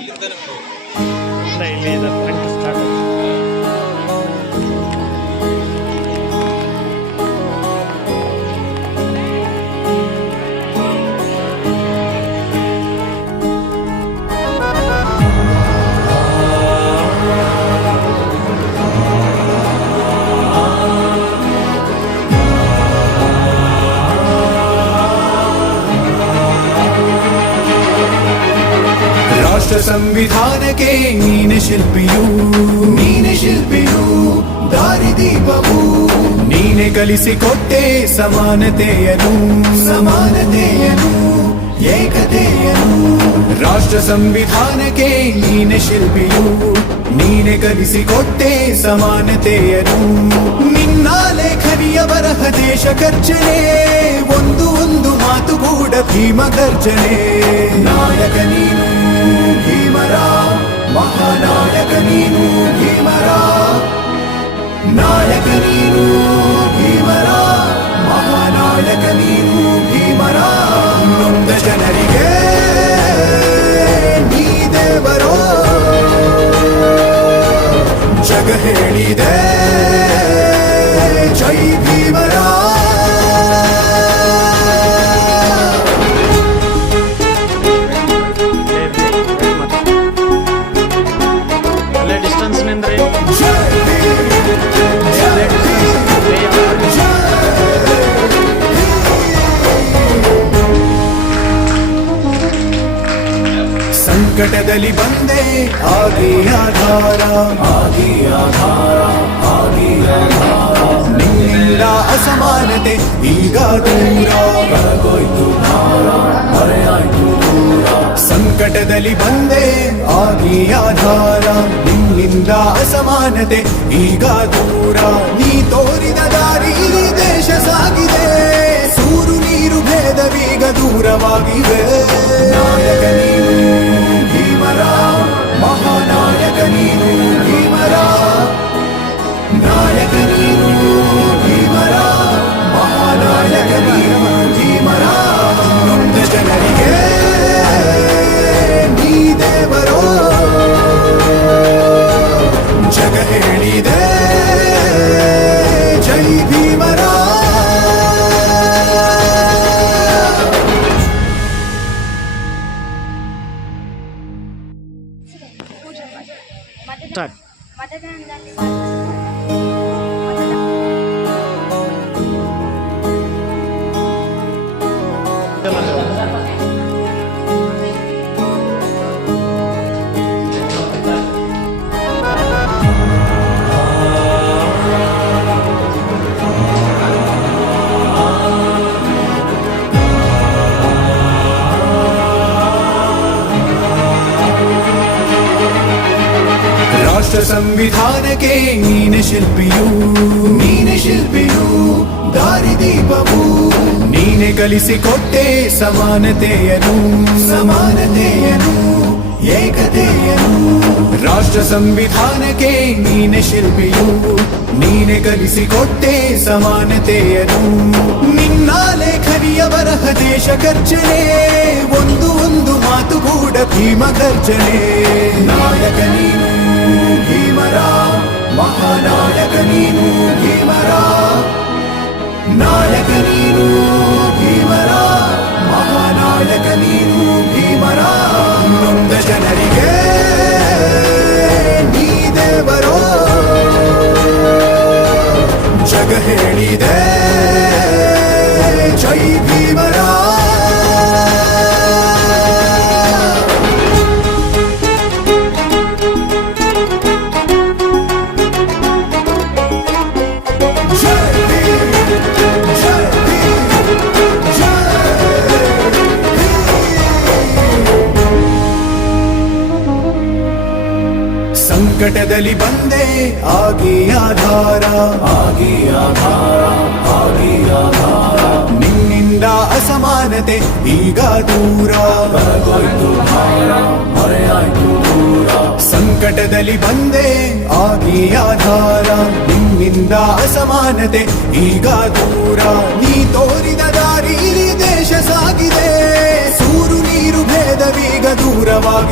ಇಲ್ಲಿ ಇದೆ front start. ರಾಷ್ಟ್ರ ಸಂವಿಧಾನಕ್ಕೆ ನೀನೆ ಶಿಲ್ಪಿಯು ದಾರಿದೀಪವು ನೀನೆ ಕಲಿಸಿಕೊಟ್ಟೆ ಸಮಾನತೆಯನು ಏಕತೆಯನು. ರಾಷ್ಟ್ರ ಸಂವಿಧಾನಕ್ಕೆ ನೀನೆ ಶಿಲ್ಪಿಯು ನೀನೆ ಕಲಿಸಿಕೊಟ್ಟೆ ಸಮಾನತೆಯನು. ನಿನ್ನ ಲೇಖನಿಯ ಬರಹ ದೇಶ ಗರ್ಜನೆ ಒಂದು ಮಾತು ಕೂಡ ಭೀಮ ಗರ್ಜನೆ. ನಾಯಕ ನೀನು ಭೀಮರ, ಮಹಾನಾಯಕ ನೀನು ಭೀಮರ, ನಾಯಕ ನೀನು ಭೀಮರ, ಮಹಾನಾಯಕ ನೀನು ಭೀಮರ. ನೊಂದ ಜನರಿಗೆ ನೀ ದೇವರೋ ಜಗ ಹೇಳಿದೆ ಜೈ ಭೀಮರ. ಅಲ್ಲೇ ಡಿಸ್ಟೆನ್ಸ್ ನಿಂದ್ರಿ. ಸಂಕಟದಲ್ಲಿ ಬಂದೆ ಆಗಿ ಆಧಾರ, ನಿನ್ನಿಂದ ಅಸಮಾನತೆ ಈಗ ದೂರ, ಸಂಕಟದಲ್ಲಿ ಬಂದೆ ಆಗಿ ಆಧಾರ, ನಿನ್ನಿಂದ ಅಸಮಾನತೆ ಈಗ ದೂರ. ನೀ ತೋರಿದ ದಾರಿ ದೇಶ ಸಾಗಿದೆ, ಸೂರು ನೀರು ಭೇದವೀಗ ದೂರವಾಗಿವೆ. ನಾಯಕ ನೀನು ಭೀಮರ, ಮಹಾನಾಯಕ ನೀನು ಭೀಮರ, ನಾಯಕ ನೀನು ಭೀಮರ, ಮಹಾನಾಯಕ ನೀನು ಭೀಮರ. ನೊಂದ ಜನರಿಗೆ ನೀ ದೇವರೋ ಜಗ ಹೇಳಿದೆ ಜೈ ಭೀಮರ. ಸ್ಟಾರ್ಟ್. ರಾಷ್ಟ್ರ ಸಂವಿಧಾನಕ್ಕೆ ನೀನೆ ಶಿಲ್ಪಿಯು ದಾರಿದೀಪವು ನೀನೆ ಕಲಿಸಿಕೊಟ್ಟೆ ಸಮಾನತೆಯನು ಏಕತೆಯನು. ರಾಷ್ಟ್ರ ಸಂವಿಧಾನಕ್ಕೆ ನೀನೆ ಶಿಲ್ಪಿಯು ನೀನೆ ಕಲಿಸಿಕೊಟ್ಟೆ ಸಮಾನತೆಯನು. ನಿನ್ನ ಲೇಖನಿಯ ಬರಹ ದೇಶ ಗರ್ಜನೆ ಒಂದು ಮಾತು ಕೂಡ ಭೀಮ ಗರ್ಜನೆ. ನಾಯಕ ನೀನು ಭೀಮರ, ಮಹಾನಾಯಕ ನೀನು ಭೀಮರ, ನಾಯಕ ನೀನು ಭೀಮರ, ಮಹಾನಾಯಕ ನೀನು ಭೀಮರ. ನೊಂದ ಜನರಿಗೆ ನೀ ದೇವರೋ ಜಗ ಹೇಳಿದೆ ಜೈ ಭೀಮರ. ಸಂಕಟದಲ್ಲಿ ಬಂದೆ ಆಗಿ ಆಧಾರ, ನಿನ್ನಿಂದ ಅಸಮಾನತೆ ಈಗ ದೂರ, ಸಂಕಟದಲ್ಲಿ ಬಂದೆ ಆಗಿ ಆಧಾರ, ನಿನ್ನಿಂದ ಅಸಮಾನತೆ ಈಗ ದೂರ. ನೀ ತೋರಿದ ದಾರಿ ದೇಶ ಸಾಗಿದೆ, ಸೂರು ನೀರು ಭೇದವೀಗ ದೂರವಾಗಿ